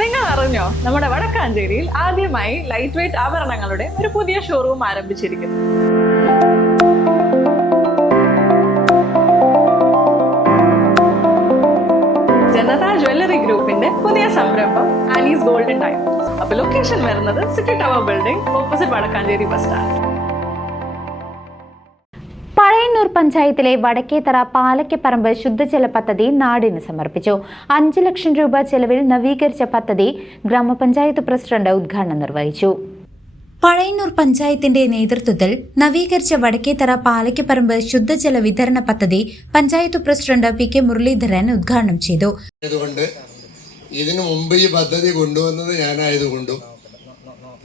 നിങ്ങൾ അറിഞ്ഞോ, നമ്മുടെ വടക്കാഞ്ചേരിയിൽ ആദ്യമായി ലൈറ്റ് വെയ്റ്റ് ആഭരണങ്ങളുടെ ഒരു പുതിയ ഷോറൂം ആരംഭിച്ചിരിക്കുന്നു. ജനത ജ്വല്ലറി ഗ്രൂപ്പിന്റെ പുതിയ സംരംഭം ആനീസ് ഗോൾഡൻ ഡയമണ്ട്സ്. അപ്പൊ ലൊക്കേഷൻ വരുന്നത് city tower building opposite Vadakkanchery bus stand. Pazhayannur പഞ്ചായത്തിലെ വടക്കേത്തറ പാലക്കപ്പറമ്പ് ശുദ്ധജല പദ്ധതി നാടിന് സമർപ്പിച്ചു. 5 ലക്ഷം രൂപ ചെലവിൽ നവീകരിച്ച പദ്ധതി ഗ്രാമപഞ്ചായത്ത് പ്രസിഡന്റ് ഉദ്ഘാടനം നിർവഹിച്ചു. പഴയന്നൂർ പഞ്ചായത്തിന്റെ നേതൃത്വത്തിൽ നവീകരിച്ച വടക്കേത്തറ പാലക്കപ്പറമ്പ് ശുദ്ധജല വിതരണ പദ്ധതി പഞ്ചായത്ത് പ്രസിഡന്റ് പി.കെ. മുരളീധരൻ ഉദ്ഘാടനം ചെയ്തു. ഇതിനു മുമ്പ് ഈ പദ്ധതി കൊണ്ടുവന്നത് ഞാനായതുകൊണ്ടും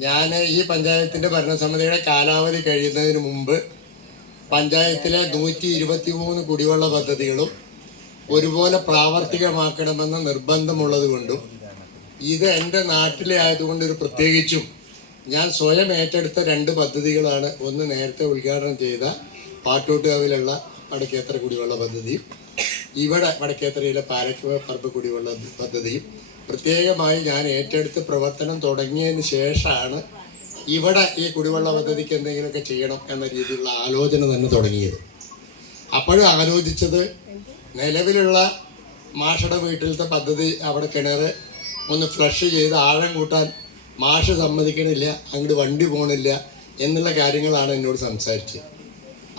ഞാൻ ഈ പഞ്ചായത്തിന്റെ ഭരണസമിതിയുടെ കാലാവധി കഴിയുന്നതിന് മുമ്പ് പഞ്ചായത്തിലെ 123 കുടിവെള്ള പദ്ധതികളും ഒരുപോലെ പ്രാവർത്തികമാക്കണമെന്ന നിർബന്ധമുള്ളത് കൊണ്ടും ഇത് എൻ്റെ നാട്ടിലെ ആയതുകൊണ്ട് ഒരു പ്രത്യേകിച്ചും ഞാൻ സ്വയം ഏറ്റെടുത്ത 2 പദ്ധതികളാണ്. ഒന്ന് നേരത്തെ ഉദ്ഘാടനം ചെയ്ത പാട്ടൂട്ടുകാവിലുള്ള വടക്കേത്തറ കുടിവെള്ള പദ്ധതിയും ഇവിടെ വടക്കേത്തറയിലെ പാലക്കപ്പറമ്പ് കുടിവെള്ള പദ്ധതിയും പ്രത്യേകമായി ഞാൻ ഏറ്റെടുത്ത് പ്രവർത്തനം തുടങ്ങിയതിന് ശേഷമാണ് ഇവിടെ ഈ കുടിവെള്ള പദ്ധതിക്ക് എന്തെങ്കിലുമൊക്കെ ചെയ്യണം എന്ന രീതിയിലുള്ള ആലോചന തന്നെ തുടങ്ങിയത്. അപ്പോഴും ആലോചിച്ചത് നിലവിലുള്ള മാഷയുടെ വീട്ടിലത്തെ പദ്ധതി, അവിടെ കിണർ ഒന്ന് ഫ്ലഷ് ചെയ്ത് ആഴം കൂട്ടാൻ മാഷ് സമ്മതിക്കണില്ല, അങ്ങോട്ട് വണ്ടി പോകണില്ല എന്നുള്ള കാര്യങ്ങളാണ് എന്നോട് സംസാരിച്ചത്.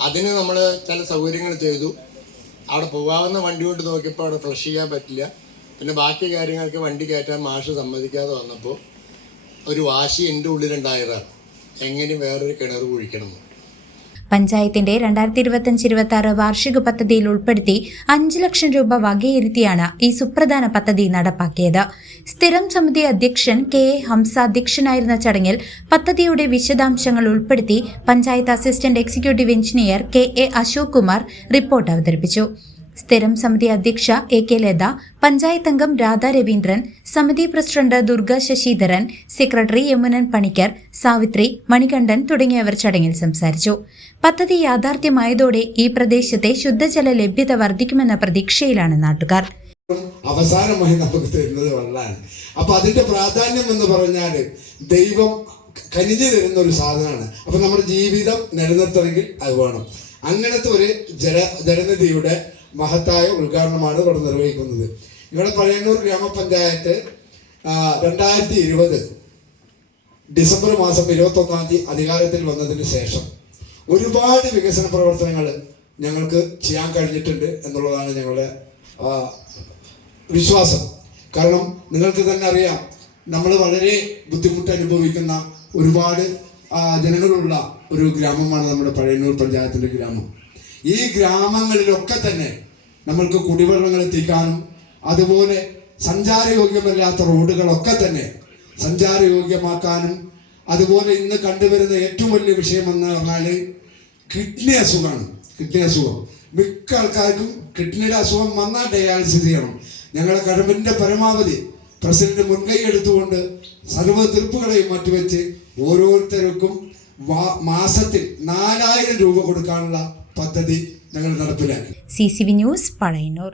അതിന് നമ്മൾ ചില സൗകര്യങ്ങൾ ചെയ്തു. അവിടെ പോകാവുന്ന വണ്ടി കൊണ്ട് നോക്കിയപ്പോൾ അവിടെ ഫ്ലഷ് ചെയ്യാൻ പറ്റില്ല. പിന്നെ ബാക്കി കാര്യങ്ങൾക്ക് വണ്ടി കയറ്റാൻ മാഷ് സമ്മതിക്കാതെ വന്നപ്പോൾ ഒരു വാശി എൻ്റെ ഉള്ളിലുണ്ടായതാണ്, എങ്ങനെ വേറൊരു കിണർ കുഴിക്കണം. പഞ്ചായത്തിന്റെ 2025-26 വാർഷിക പദ്ധതിയിൽ ഉൾപ്പെടുത്തി 5 ലക്ഷം രൂപ വകയിരുത്തിയാണ് ഈ സുപ്രധാന പദ്ധതി നടപ്പാക്കിയത്. സ്ഥിരം സമിതി അധ്യക്ഷൻ കെ.എ. ഹംസ അധ്യക്ഷനായിരുന്ന ചടങ്ങിൽ പദ്ധതിയുടെ വിശദാംശങ്ങൾ ഉൾപ്പെടുത്തി panchayat assistant executive engineer K.A.. Ashok Kumar report അവതരിപ്പിച്ചു. സ്ഥിരം സമിതി അധ്യക്ഷ എ.കെ. ലത, പഞ്ചായത്ത് അംഗം രാധാ രവീന്ദ്രൻ, സമിതി പ്രസിഡന്റ് ദുർഗ ശശിധരൻ, സെക്രട്ടറി യമുനൻ പണിക്കർ, സാവിത്രി, മണികണ്ഠൻ തുടങ്ങിയവർ ചടങ്ങിൽ സംസാരിച്ചു. പദ്ധതി യാഥാർത്ഥ്യമായതോടെ ഈ പ്രദേശത്തെ ശുദ്ധജല ലഭ്യത വർദ്ധിക്കുമെന്ന പ്രതീക്ഷയിലാണ് നാട്ടുകാർ. അവസാനമായി നമുക്ക് തരുന്നത് വെള്ളമാണ്. അപ്പൊ അതിന്റെ പ്രാധാന്യം എന്ന് പറഞ്ഞാൽ ദൈവം കനിഞ്ഞു തരുന്ന ഒരു സാധനമാണ്. അപ്പൊ നമ്മുടെ ജീവിതം നിലനിർത്തണമെങ്കിൽ അത് വേണം. അങ്ങനത്തെ ഒരു ജലനിധിയുടെ മഹത്തായ ഉദ്ഘാടനമാണ് ഇവിടെ നിർവഹിക്കുന്നത്. ഇവിടെ പഴയന്നൂർ ഗ്രാമപഞ്ചായത്ത് 2020 ഡിസംബർ മാസം 21-ാം തീയതി അധികാരത്തിൽ വന്നതിന് ശേഷം ഒരുപാട് വികസന പ്രവർത്തനങ്ങൾ ഞങ്ങൾക്ക് ചെയ്യാൻ കഴിഞ്ഞിട്ടുണ്ട് എന്നുള്ളതാണ് ഞങ്ങളുടെ വിശ്വാസം. കാരണം നിങ്ങൾക്ക് തന്നെ അറിയാം, നമ്മൾ വളരെ ബുദ്ധിമുട്ട് അനുഭവിക്കുന്ന ഒരുപാട് ജനങ്ങളുള്ള ഒരു ഗ്രാമമാണ് നമ്മുടെ പഴയന്നൂർ പഞ്ചായത്തിൻ്റെ ഗ്രാമം. ഈ ഗ്രാമങ്ങളിലൊക്കെ തന്നെ നമ്മൾക്ക് കുടിവെള്ളങ്ങൾ എത്തിക്കാനും അതുപോലെ സഞ്ചാരയോഗ്യമല്ലാത്ത റോഡുകളൊക്കെ തന്നെ സഞ്ചാരയോഗ്യമാക്കാനും, അതുപോലെ ഇന്ന് കണ്ടുവരുന്ന ഏറ്റവും വലിയ വിഷയമെന്ന് പറഞ്ഞാൽ കിഡ്നി അസുഖമാണ്. കിഡ്നി അസുഖം മിക്ക ആൾക്കാർക്കും കിഡ്നിയുടെ അസുഖം വന്നാൽ ഡയാലിസിസ് ചെയ്യണം. ഞങ്ങളുടെ കഴിവിൻ്റെ പരമാവധി പ്രസിഡന്റ് മുൻകൈ എടുത്തുകൊണ്ട് സർവ്വ തീർപ്പുകളെയും മാറ്റിവെച്ച് ഓരോരുത്തർക്കും മാസത്തിൽ 4000 രൂപ കൊടുക്കാനുള്ള പദ്ധതി ഞങ്ങൾ നടപ്പിലാക്കി. CCV news, Pazhayannur.